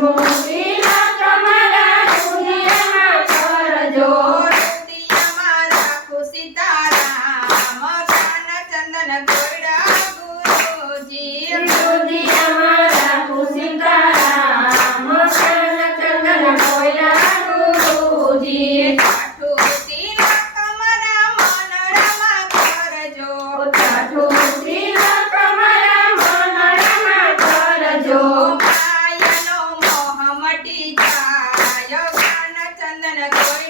irmãos. કોટી જાય ચંદન કોઈ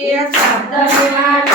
Yes, I'm the man.